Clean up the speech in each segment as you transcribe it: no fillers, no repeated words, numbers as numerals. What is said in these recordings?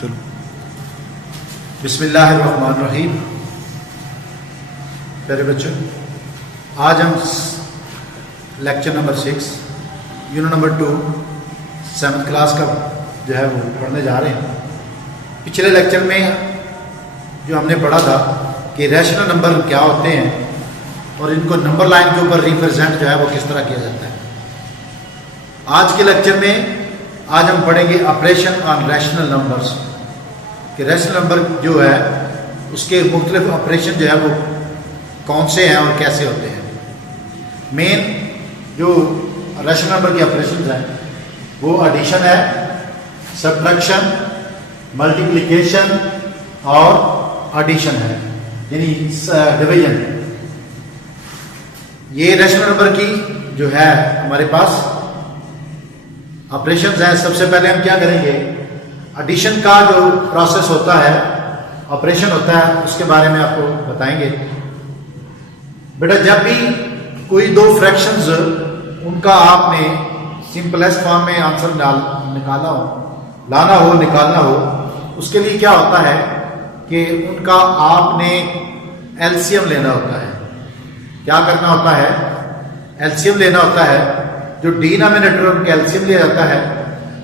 चलो बिस्मिल्लाहिर्रहमानिर्रहीम। प्यारे बच्चों, आज हम lecture number 6 unit number 2 7th class का जो है वो पढ़ने जा रहे हैं। पिछले लेक्चर में जो हमने पढ़ा था कि रैशनल नंबर क्या होते हैं और इनको नंबर लाइन के ऊपर रिप्रेजेंट जो है वो किस तरह किया जाता है। आज के लेक्चर में आज हम पढ़ेंगे ऑपरेशन ऑन रैशनल नंबर्स, कि रैशनल नंबर जो है उसके मुख्तलिफ ऑपरेशन जो है वो कौन से हैं और कैसे होते हैं। मेन जो रैशनल नंबर के ऑपरेशन हैं वो एडिशन है, सब्ट्रैक्शन, मल्टीप्लिकेशन और एडिशन है, यानी डिवीजन। ये रैशनल नंबर की जो है हमारे पास ऑपरेशंस हैं। सबसे पहले हम क्या करेंगे, एडिशन का जो प्रोसेस होता है, ऑपरेशन होता है, उसके बारे में आपको बताएंगे। बेटा, जब भी कोई दो फ्रैक्शंस उनका आपने सिंपलेस्ट फॉर्म में आंसर निकालना हो, उसके लिए क्या होता है कि उनका आपने एलसीएम लेना होता है। क्या करना होता है, एलसीएम लेना होता है। जो डिनोमिनेटर उनका एलसीएम लिया जाता है,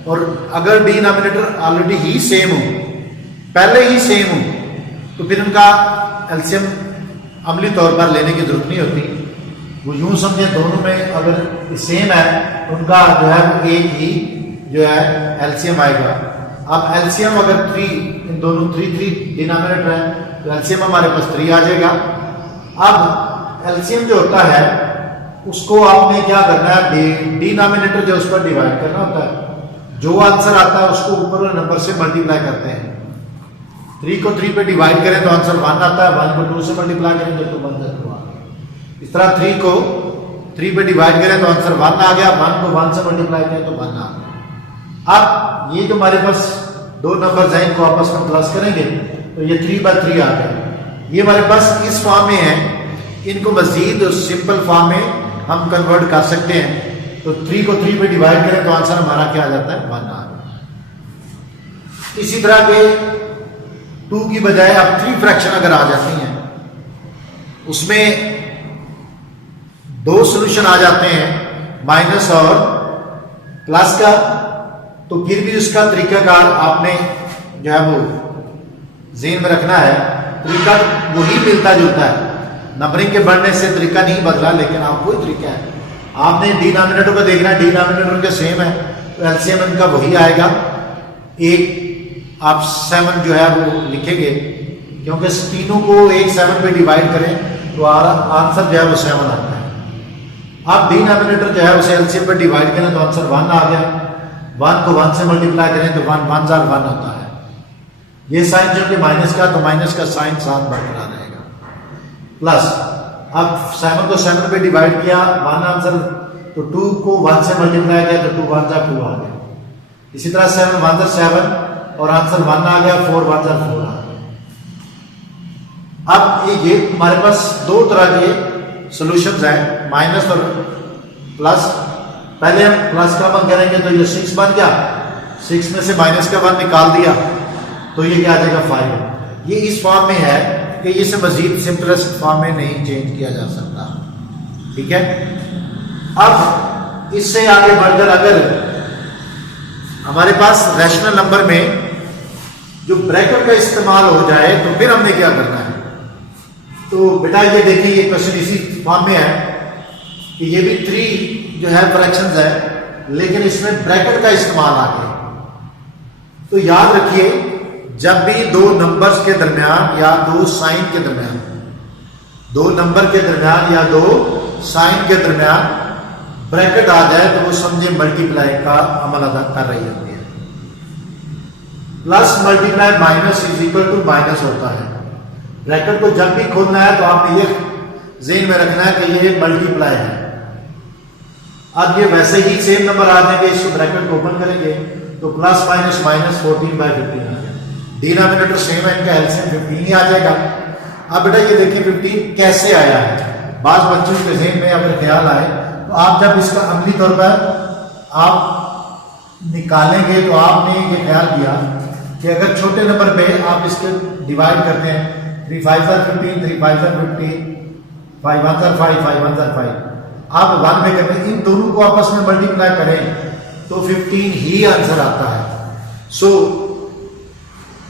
और अगर डिनोमिनेटर ऑलरेडी ही सेम हो, पहले ही सेम हो, तो फिर उनका एलसीएम अमली तौर पर लेने की जरूरत नहीं होती। वो यूं समझे दोनों में अगर सेम है तो उनका जो है एक ही जो है एलसीएम आएगा। अब एलसीएम अगर 3, इन दोनों 3 डिनोमिनेटर है तो एलसीएम हमारे पास 3 आ जाएगा। अब एलसीएम जो होता है उसको आपने क्या करना है, डिनोमिनेटर जो उस पर डिवाइड करना होता है। जो आंसर आता है उसको ऊपर वाले नंबर से मल्टीप्लाई करते हैं। 3 को 3 पे डिवाइड करें तो आंसर 1 आता है, 1 को 2 से मल्टीप्लाई करें तो 1 से 2 आ गया। इस तरह 3 को 3 पे डिवाइड करें तो आंसर 1 आ गया, 1 को 1 से मल्टीप्लाई करें तो 1 आ गया। अब ये जो हमारे पास दो नंबर हैं इनको आपस में प्लस करेंगे तो ये 3/3 आ गया। ये हमारे पास इस फॉर्म में है। इनको मजीद सिंपल फॉर्म में हम कन्वर्ट कर सकते हैं। तो 3 को 3 पे डिवाइड करें तो आंसर हमारा क्या आ जाता है, 1 आ जाता है। इसी तरह के 2 की बजाय अब 3 फ्रैक्शन अगर आ जाती हैं, उसमें 2 सॉल्यूशन आ जाते हैं, माइनस और प्लस का, तो फिर भी उसका तरीकाकार आपने जो है वो ज़हन में रखना है। तरीका वही मिलता जुलता है, नंबरिंग के बढ़ने से तरीका नहीं बदला, लेकिन आपको ही तरीका है। आपने डिनोमिनेटर को देखना है, डिनोमिनेटर के सेम है तो एलसीएम इनका वही आएगा। एक आप 7 जो है वो लिखेंगे, क्योंकि तीनों को 7 पे डिवाइड करें तो आंसर जो है वो 7 आता है। आप डिनोमिनेटर जो है उसे एलसीएम पे डिवाइड करें तो आंसर 1 आ गया। 1 को 1 से मल्टीप्लाई करें तो 1 होता है। ये साइन जो कि माइनस का, तो माइनस का साइन साथ बरकरार रहेगा। प्लस अब 7 को 7 पे डिवाइड किया, 1 आंसर, तो 2 को 1 से मल्टीप्लाई किया तो 2 1 जा 2 आ गया। इसी तरह 7 1 जा 7 और आंसर 1 आ गया, 4 1 जा 4 आ गया। अब ये हमारे पास दो तरह के सॉल्यूशंस हैं, माइनस और प्लस। पहले हम प्लस का वन करेंगे तो ये 6 बन गया, 6 में से माइनस का 1 निकाल दिया तो ये क्या आ जाएगा, 5। ये इस फॉर्म में है कि इसे मजीद सिंपलेस्ट फॉर्म में नहीं चेंज किया जा सकता। ठीक है। अब इससे आगे बढ़कर अगर हमारे पास रैशनल नंबर में जो ब्रैकेट का इस्तेमाल हो जाए तो फिर हमने क्या करना है। तो बेटा ये देखिए, ये क्वेश्चन इसी फॉर्म में है कि ये भी 3 जो है फ्रैक्शंस है, लेकिन इसमें ब्रैकेट का इस्तेमाल आ गया। तो याद रखिए, जब भी दो नंबर्स के दरमियान या दो साइन के दरमियान, दो नंबर के दरमियान या दो साइन के दरमियान ब्रैकेट आ जाए तो वो समझे मल्टीप्लाई का अमल अदा कर रही होती है। Plus multiply minus is equal to minus होता है। ब्रैकेट को जब भी खोलना है तो आपने ये ज़हन में रखना है कि ये मल्टीप्लाई है। अब ये वैसे ही सेम नंबर आ जाएंगे, इसको ब्रैकेट को ओपन करेंगे तो प्लस माइनस माइनस 14/15 आ जाएगा। डिनोमिनेटर सेम है, इनका एलसीएम 15 ही आ जाएगा। अब बेटा ये देखिए 15 कैसे आया है। बाद बच्चों के ज़हन में अगर ख्याल आए तो आप जब इसका अमली तौर पर आप निकालेंगे तो आपने ये ख्याल किया कि कि अगर छोटे नंबर पे आप इसके डिवाइड करते हैं 3 5 15, 3 5 15, 5 1 5, 5 1 5, आप 1 में करते हैं, इन दोनों को आपस में मल्टीप्लाई करें तो 15 ही आंसर आता है। सो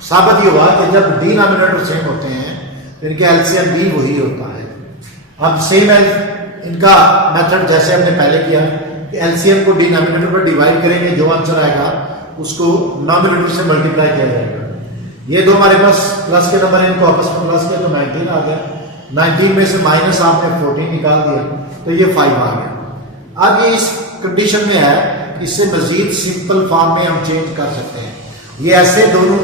साबित ये हुआ कि जब डिनोमिनेटर सेम होते हैं तो इनके एलसीएम भी वही होता है। अब सेम है इनका मेथड जैसे हमने पहले किया कि एलसीएम को डिनोमिनेटर पर डिवाइड करेंगे, जो आंसर आएगा उसको नॉमिनेटर से मल्टीप्लाई किया जाएगा। ये दो हमारे पास प्लस के नंबर हैं, इनको आपस में प्लस किया तो 19 आ गया, 19 में से माइनस आपने 14 निकाल दिया तो ये 5 आ गया। अब ये इस कंडीशन में है, इससे मजीद सिंपल फॉर्म में हम चेंज कर सकते हैं। ये ऐसे दोनों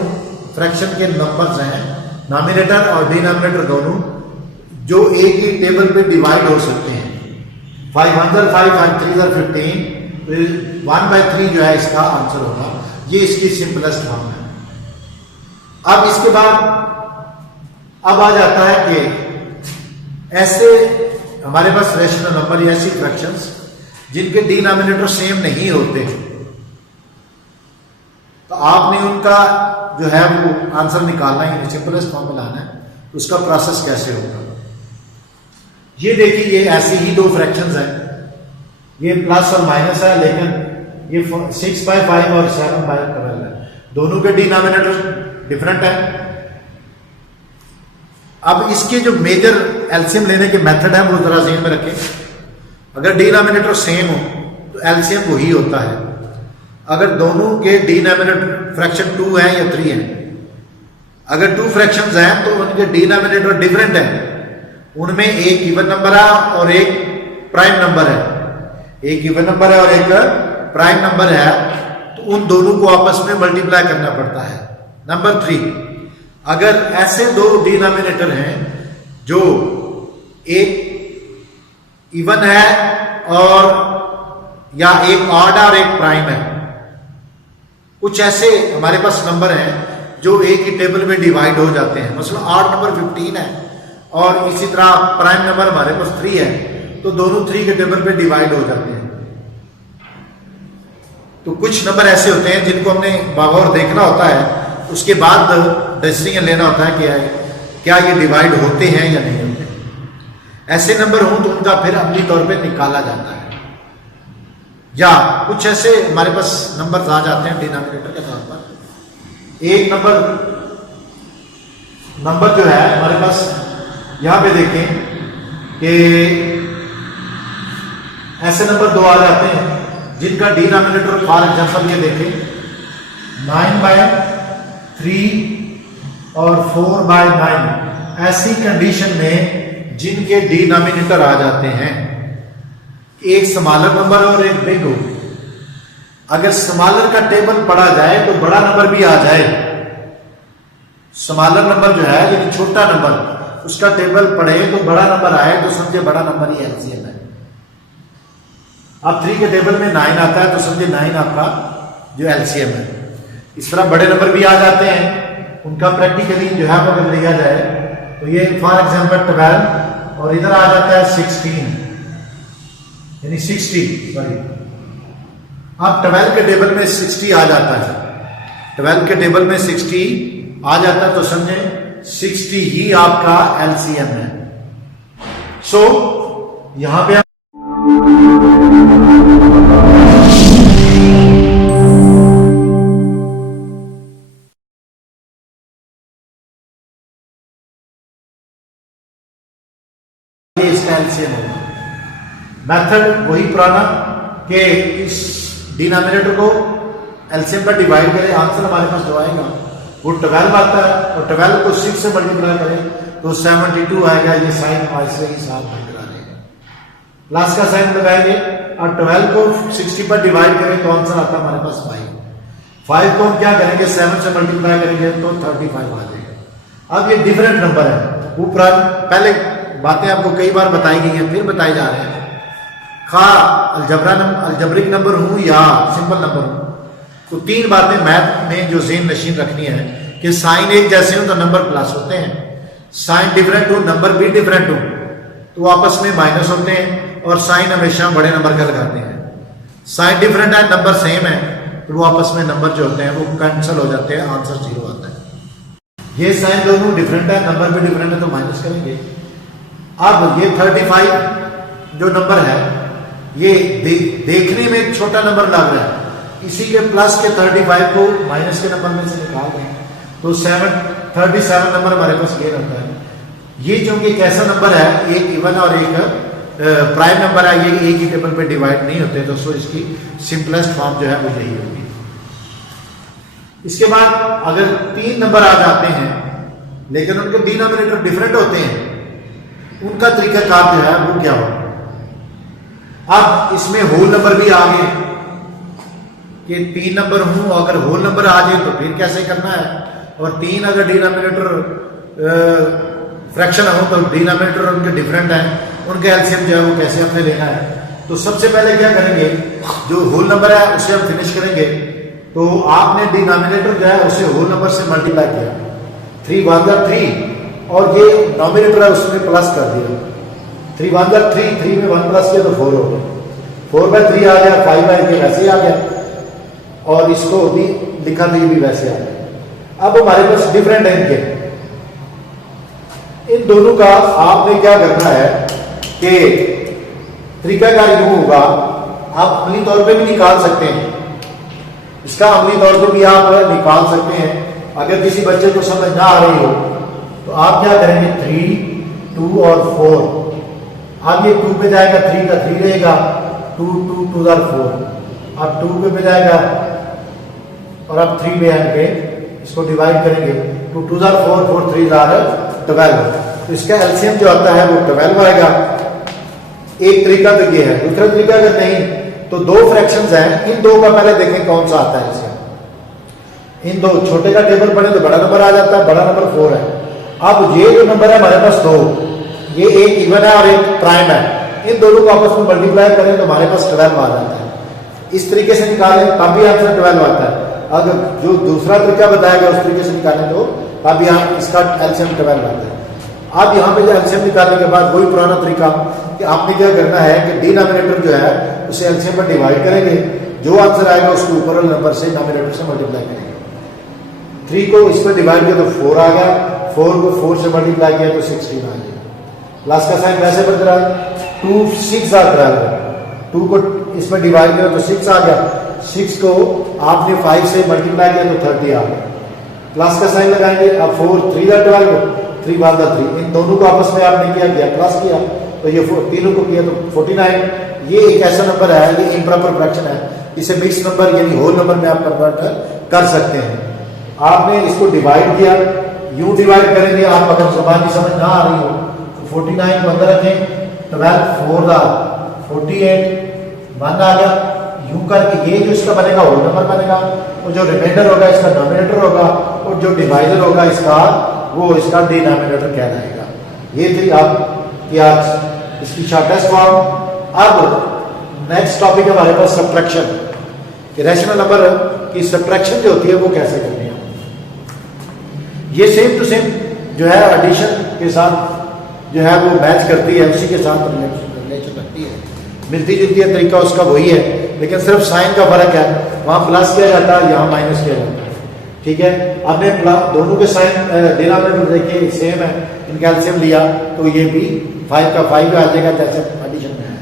फ्रैक्शन के नंबर्स हैं, नॉमिनेटर और डिनोमिनेटर दोनों, जो एक ही टेबल पे डिवाइड हो सकते हैं। 5 1 5, 5 3 15, 1/3 जो है इसका आंसर होगा। ये इसकी सिंपलेस्ट फॉर्म है। अब इसके बाद अब आ जाता है कि ऐसे हमारे पास रेशनल नंबर या ऐसी फ्रैक्शंस जिनके डिनोमिनेटर सेम नहीं होते, तो आपने उनका जो है वो आंसर निकालना है, सिंपलेस्ट फॉर्म में लाना है। उसका प्रोसेस कैसे होगा ये देखिए। ये ऐसी ही दो फ्रैक्शंस हैं, ये प्लस और माइनस है, लेकिन ये 6/5 और 7/12 है। दोनों के डिनोमिनेटर डिफरेंट है। अब इसके जो मेजर एलसीएम लेने के मेथड है वो जरा ज़हन में रखें। अगर डिनोमिनेटर सेम हो तो एलसीएम वही होता है। अगर दोनों के डिनोमिनेटर फ्रैक्शन 2 है या 3 है, अगर 2 फ्रैक्शंस हैं तो उनके डिनोमिनेटर डिफरेंट है। उनमें एक इवन नंबर है और एक प्राइम नंबर है, एक इवन नंबर है और एक प्राइम नंबर है, तो उन दोनों को आपस में मल्टीप्लाई करना पड़ता है। नंबर 3, अगर ऐसे दो डिनोमिनेटर हैं जो एक इवन है और या एक ऑड और एक प्राइम है, कुछ ऐसे हमारे पास नंबर हैं जो एक ही टेबल में डिवाइड हो जाते हैं। मतलब ऑड नंबर 15 है और इसी तरह प्राइम नंबर हमारे पास 3 है, तो दोनों 3 के टेबल पे डिवाइड हो जाते हैं। तो कुछ नंबर ऐसे होते हैं जिनको हमने बागौर देखना होता है, उसके बाद डिसीजन लेना होता है कि क्या ये डिवाइड होते हैं या नहीं होते। ऐसे नंबर हों तो उनका फिर अमली तौर पे निकाला जाता है। या कुछ ऐसे हमारे पास नंबर आ जाते हैं डिनोमिनेटर के तौर पर। एक नंबर जो है हमारे पास यहां पे देखें कि ऐसे नंबर 2 आ जाते हैं जिनका डिनोमिनेटर फॉर एग्जांपल ये देखें 9/3 और 4/9। ऐसी कंडीशन में जिनके डिनोमिनेटर आ जाते हैं एक स्मॉलर नंबर और एक बिग हो। अगर स्मॉलर का टेबल पढ़ा जाए तो बड़ा नंबर भी आ जाए। स्मॉलर नंबर जो है यानी छोटा नंबर, उसका टेबल पढ़े तो बड़ा नंबर आए तो समझे बड़ा नंबर ही एलसीएम है। अब 3 के टेबल में 9 आता है तो समझे 9 आपका जो एलसीएम है। इस तरह बड़े नंबर भी आ जाते हैं, उनका प्रैक्टिकली जो है अगर लिया जाए तो ये फॉर एग्जांपल 12 और इधर आ जाता है 16 यानी 60 सॉरी। अब 12 के टेबल में 60 आ जाता है, 12 के टेबल में 60 आ जाता है तो समझे 60 ही आपका एलसीएम है। सो यहां पे इसका एलसीएम होगा। मेथड वही पुराना कि इस डिनोमिनेटर को एलसीएम पर डिवाइड करें, आंसर हमारे पास जो आएगा वो 12 आता है और 12 को 6 से मल्टीप्लाई करें तो 72 आएगा। ये साइन ऐसे ही साथ बरकरार रहेगा, प्लस का साइन लगाएंगे और 12 को 60 पर डिवाइड करें तो आंसर आता है हमारे पास 5 को हम क्या करेंगे 7 से मल्टीप्लाई करेंगे तो 35 आ जाएगा। अब ये डिफरेंट नंबर है, वो पहले बातें आपको कई बार बताई गई हैं फिर बताए जा रहे हैं। खा अलजबरिक नंबर हूं या सिंपल नंबर हूं, तो 3 बातें मैथ में जो ज़हन नशीन रखनी है कि साइन एक जैसे हो तो नंबर प्लस होते हैं, साइन डिफरेंट हो नंबर भी डिफरेंट हो तो आपस में माइनस होते हैं, और साइन हमेशा बड़े नंबर का लगाते हैं। साइन डिफरेंट है नंबर सेम है तो वो आपस में नंबर जो होते हैं वो कैंसिल हो जाते हैं, आंसर 0 आता है। ये साइन दोनों डिफरेंट है, नंबर भी डिफरेंट है, तो माइनस करेंगे। अब ये 35 जो नंबर है ये देखने में छोटा नंबर लग रहा है, इसी के प्लस के 35 को माइनस के नंबर में से निकाल दें तो 37 नंबर हमारे पास गेन होता है। ये क्योंकि एक ऐसा नंबर है, एक इवन और एक प्राइम नंबर है, ये एक ही टेबल पे डिवाइड नहीं होते, तो सो इसकी सिंपलेस्ट फॉर्म जो है वो यही होगी। इसके बाद अगर 3 नंबर आ जाते हैं लेकिन उनके डिनोमिनेटर डिफरेंट होते हैं, उनका तरीकाकार जो है वो क्या होगा। अब इसमें होल नंबर भी आ गए कि 3 नंबर हूं, अगर होल नंबर आ जाए तो फिर कैसे करना है, और 3 अगर डिनोमिनेटर फ्रैक्शन हो तो डिनोमिनेटर उनके डिफरेंट हैं, उनका एलसीएम जो है वो कैसे हमने लेना है। तो सबसे पहले क्या करेंगे, जो होल नंबर है उसे हम फिनिश करेंगे। तो आपने डिनोमिनेटर जो है उसे होल नंबर से मल्टीप्लाई किया, 3 1 3, और ये नॉमिनेटर है उसमें प्लस कर दिया, 3 1 3, 3 में 1 प्लस किया तो 4 हो गया, 4/3 आ गया, 5/3 वैसे ही आ गया, और इसको भी लिखा था ये भी वैसे आ गया। अब हमारे पास डिफरेंट है इनके, इन दोनों का आपने क्या करना है कि तरीकाकार यूं होगा, आप अमली तौर पे भी निकाल सकते हैं, इसका अमली तौर पे भी आप निकाल सकते हैं। अगर किसी बच्चे को समझ ना आ रही हो तो आप क्या करेंगे, 3 2 और 4, अब ये 2 पे जाएगा, 3 का 3 रहेगा, 2 2 2 4, अब 2 पे जाएगा और अब 3 पे आएंगे, इसको डिवाइड करेंगे, 2 2 4 4 3 12, तो इसका एलसीएम जो आता है वो 12 आएगा। एक तरीका तो ये है, दूसरा तरीका अगर नहीं तो 2 फ्रैक्शंस हैं, इन 2 का पहले देखें कौन सा आता है एलसीएम। इन 2 छोटे का टेबल पढ़े तो बड़ा नंबर आ जाता है, बड़ा नंबर 4 है। अब ये जो नंबर है हमारे पास 2, ये एक इवन है और एक प्राइम है, इन दोनों को आपस में मल्टीप्लाई करें तो हमारे पास 12 आ जाता है। इस तरीके से निकालें तब भी आंसर 12 आता है। अगर जो दूसरा तरीका बताया गया उस तरीके से निकालें तो तब यहाँ इसका एलसीएम 12 आता है। अब यहाँ पे जो एलसीएम निकालने के बाद वही पुराना तरीका कि आपने क्या करना है कि डिनोमिनेटर जो है उसे एलसीएम में डिवाइड करेंगे, जो आंसर आएगा उसको ऊपर वाले नंबर से डिनोमिनेटर से मल्टीप्लाई करेंगे। 3 को इसमें डिवाइड किया तो 4 आ गया, 4 को 4 से मल्टीप्लाई किया तो 16 आ गया। प्लस का साइन वैसे बन रहा है, 2 6 आ रहा है, 2 को इसमें डिवाइड किया तो 6 आ गया, 6 को आपने 5 से मल्टीप्लाई किया तो 30 आ गया। प्लस का साइन लगाएंगे, अब 4 3 12, 3 1 3, इन दोनों को आपस में आपने किया प्लस किया तो ये तीनों को किया तो 49। ये एक ऐसा नंबर है, ये इम्प्रॉपर फ्रैक्शन है, इसे मिक्स नंबर यानी होल नंबर में आप कन्वर्ट कर सकते हैं। आपने इसको डिवाइड किया, यूं डिवाइड करेंगे, आप अगर जबान की समझ ना आ रही हो तो 49 बंद रखें, 12 4 48 1 आ गया, यूं करके ये जो इसका बनेगा होल नंबर बनेगा, और जो रिमाइंडर होगा इसका डिनोमिनेटर होगा, और जो डिवाइडर होगा इसका वो इसका डिनोमिनेटर कहलाएगा। ये थी आपकी आज इसकी शॉर्टेस्ट फॉर्म। अब नेक्स्ट टॉपिक है हमारे पास सब्ट्रैक्शन, कि रैशनल नंबर की सब्ट्रैक्शन जो होती है वो कैसे करनी है। ये सेम टू सेम जो है एडिशन के साथ जो है वो मैच करती है, उसी के साथ रिलेशन रखती है, मिलती जुलती है, तरीका उसका वही है, लेकिन सिर्फ साइन का फर्क है, वहां प्लस किया जाता है, यहाँ माइनस किया जाता है। ठीक है, आपने दोनों के साइन डिनोमिनेटर देखिए सेम है, इनका एलसीएम लिया तो ये भी 5 का 5 आ जाएगा जैसे एडिशन में है।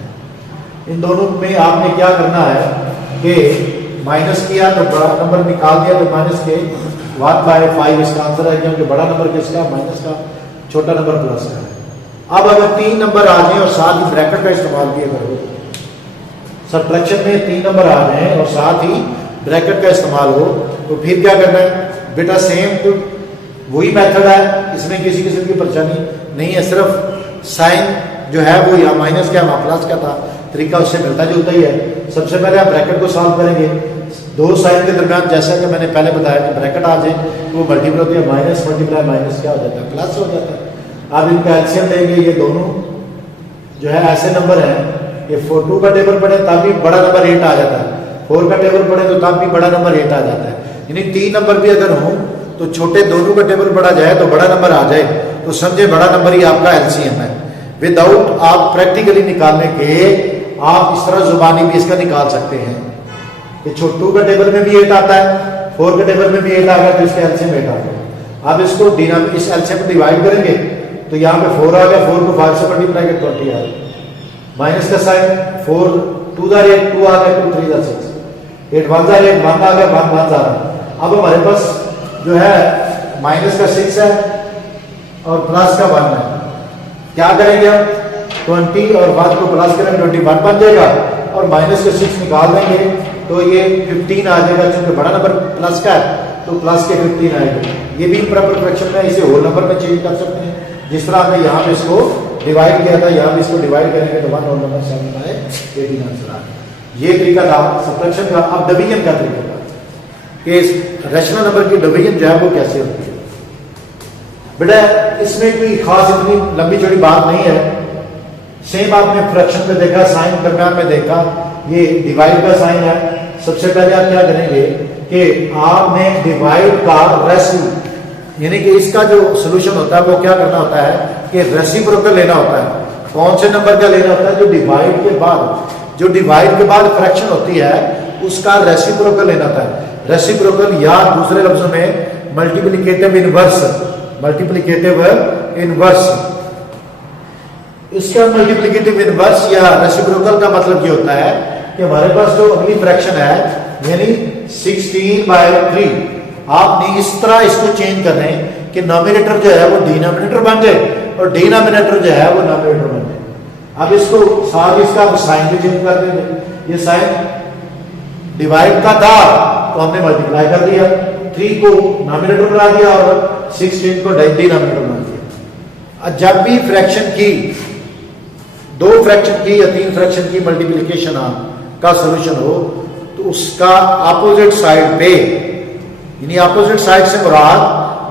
इन दोनों में आपने क्या करना है कि माइनस किया तो बड़ा नंबर निकाल दिया तो माइनस के 1/5 इसका आंसर है, क्योंकि बड़ा नंबर किसका माइनस का, छोटा नंबर प्लस का है। अब अगर 3 नंबर आ जाए और साथ ही ब्रैकेट का इस्तेमाल किया करो, सब्ट्रैक्शन में 3 नंबर आ जाए और साथ ही ब्रैकेट का इस्तेमाल हो, तो फिर क्या करना है बेटा, सेम तो वही मेथड है, इसमें किसी किस्म की परेशानी नहीं है, सिर्फ साइन जो है वो या माइनस का या प्लस का था, तरीका उससे मिलता जुलता ही है। सबसे पहले आप ब्रैकेट को सॉल्व करेंगे, 2 साइन के दरमियान जैसा कि मैंने पहले बताया कि ब्रैकेट आ जाए तो वो मल्टीपल होती है, माइनस मल्टीप्लाई माइनस क्या हो जाता है, प्लस हो जाता है। आप इनका एलसीएम लेंगे, ये दोनों जो है ऐसे नंबर हैं, ये 2 का टेबल पढ़े तब भी बड़ा नंबर 8 आ जाता है, 4 का टेबल पढ़े तो तब भी बड़ा नंबर 8 आ जाता है। यानी 3 नंबर भी अगर हो तो छोटे दोनों का टेबल पढ़ा जाए तो बड़ा नंबर आ जाए, तो समझे बड़ा नंबर ही आपका एलसीएम है। विदाउट आप प्रैक्टिकली निकालने के आप इस तरह जुबानी भी इसका निकाल सकते हैं। कि 2 के टेबल में भी 8 आता है, 4 के टेबल में भी 8 आ गया, तो इसका एलसीएम 8 आ गया। अब इसको इस एलसीएम को डिवाइड करेंगे तो यहाँ पे 4 आ गया, 4 को 5 से मल्टीप्लाई कर 20 आ गया। माइनस का साइन 4 2 दा 8 2 आ गया, 2 3 दा 6, 8 1 दा 8 1 आ गया, 1 1 आ गया। अब हमारे पास जो है माइनस का 6 है और प्लस का 1 है। क्या करेंगे हम 20 और 1 को प्लस करेंगे 21 बन जाएगा और माइनस का 6 निकाल देंगे तो ये 15 आ जाएगा। क्योंकि बड़ा नंबर प्लस का है तो प्लस के 15 आएगा। ये भी इंप्रॉपर फ्रैक्शन में इसे होल नंबर में चेंज कर सकते हैं। जिस तरह हमने यहाँ पे इसको डिवाइड किया था, यहाँ पे इसको डिवाइड करेंगे तो 1 होल नंबर 7 आए, 18 आंसर आ गया। ये तरीका था सब्ट्रैक्शन का। अब डिवीजन का तरीका था कि रैशनल नंबर की डिवीजन जो है वो कैसे होती है। बेटा इसमें कोई खास इतनी लंबी चौड़ी बात नहीं है। सेम आपने फ्रैक्शन में देखा, साइन दरम्यान में देखा, ये डिवाइड का साइन है। सबसे पहले आप क्या करेंगे कि आपने डिवाइड का रेसिप्रोकल, यानी कि इसका जो सोल्यूशन होता है वो क्या करना होता है कि रेसिप्रोकल लेना होता है। कौन से नंबर का लेना होता है? जो डिवाइड के बाद फ्रैक्शन होती है उसका रेसिप्रोकल लेना होता है। रेसिप्रोकल या दूसरे लफ्जों में मल्टीप्लिकेटिव इनवर्स। इसका मल्टीप्लिकेटिव इनवर्स या रेसिप्रोकल का मतलब ये होता है कि हमारे पास जो अगली फ्रैक्शन है यानी 16/3, आपने इस तरह इसको चेंज करना है कि नॉमिनेटर जो है वो डिनोमिनेटर बन जाए और डिनोमिनेटर जो है वो नॉमिनेटर बन जाए। अब इसको साथ इसका साइन भी चेंज कर देंगे। ये साइन डिवाइड का था तो हमने मल्टीप्लाई कर दिया, 3 को नॉमिनेटर बना दिया और 16 को डिनोमिनेटर बना दिया। जब भी फ्रैक्शन की 2 फ्रैक्शन की या 3 फ्रैक्शन की मल्टीप्लिकेशन का सॉल्यूशन हो तो उसका अपोजिट साइड पे, यानी अपोजिट साइड से मुराद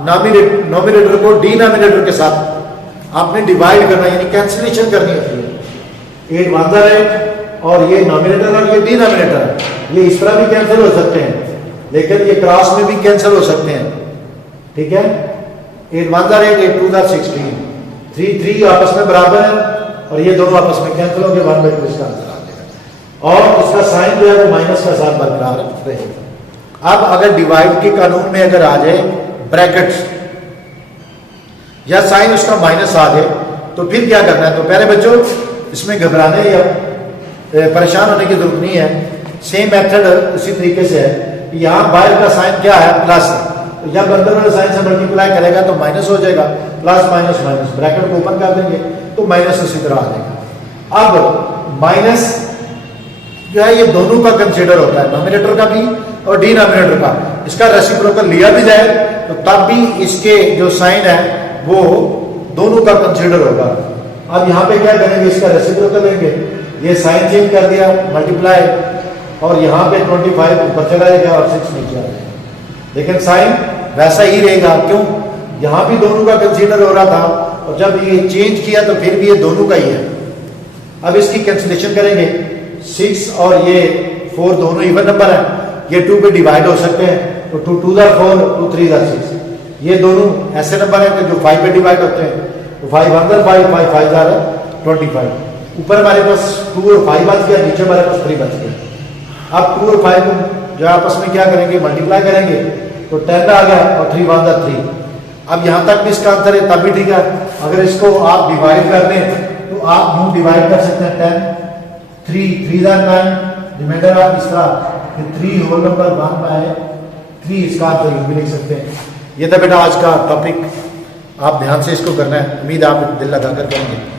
नॉमिनेटर को डिनोमिनेटर के साथ आपने डिवाइड करना, यानी कैंसिलेशन करनी होती है। 8 1 दा 8 और ये नॉमिनेटर और ये डिनोमिनेटर, ये इस तरह भी कैंसिल हो सकते हैं लेकिन ये क्रॉस में भी कैंसिल हो सकते हैं। ठीक है, 8 1 दा 8 8 2 दा 16, 3 3 आपस में बराबर है और ये दोनों आपस में कैंसिल हो गए, 1/2 इसका आंसर आ जाएगा और इसका साइन जो है वो माइनस का साथ बरकरार रहेगा। अब अगर डिवाइड के कानून में अगर आ जाए ब्रैकेट्स या साइन उसका माइनस आ जाए तो फिर क्या करना है? तो पहले बच्चों इसमें घबराने या परेशान होने की जरूरत नहीं है। सेम मेथड उसी तरीके से है। यहाँ बाहर का साइन क्या है? प्लस है, तो जब अंदर वाले साइन से मल्टीप्लाई करेगा तो माइनस हो जाएगा, प्लस माइनस माइनस, ब्रैकेट को ओपन कर देंगे तो माइनस उसी तरह आ जाएगा। अब माइनस जो है ये दोनों का कंसीडर होता है, नॉमिनेटर का भी और डिनोमिनेटर का। इसका रेसिप्रोकल लिया भी जाए तो तब भी इसके जो साइन है वो दोनों का कंसीडर होगा। अब यहाँ पे क्या करेंगे? इसका रेसिप्रोकल लेंगे, ये साइन चेंज कर दिया मल्टीप्लाई और यहाँ पे 25 ऊपर चला जाएगा और 6 नीचे आ जाएगा, लेकिन साइन वैसा ही रहेगा। क्यों? यहाँ भी दोनों का कंसीडर हो रहा था और जब ये चेंज किया तो फिर भी ये दोनों का ही है। अब इसकी कैंसिलेशन करेंगे, 6 और ये 4 दोनों इवन नंबर है, ये 2 पे डिवाइड हो सकते हैं तो 2 2 दा 4 2 3 दा 6, ये दोनों ऐसे नंबर है कि जो 5 पे डिवाइड होते हैं तो 5 1 दा 5 5 5 दा 25। ऊपर हमारे पास 2 और 5 बच गया, नीचे हमारे पास 3 बच गया। अब 2 और 5 को जो आपस में क्या करेंगे? मल्टीप्लाई करेंगे तो 10 आ गया और 3 1 दा 3। अब यहाँ तक भी इसका आंसर है तब भी ठीक है। अगर इसको आप डिवाइड कर दें तो आप यूं डिवाइड कर सकते हैं 10 3 3 दा 9, रिमाइंडर आप इसका 3 होल नंबर 1/3 इसका आंसर यूं भी लिख सकते हैं। ये था बेटा आज का टॉपिक, आप ध्यान से इसको करना है। उम्मीद आप दिल लगाकर करेंगे।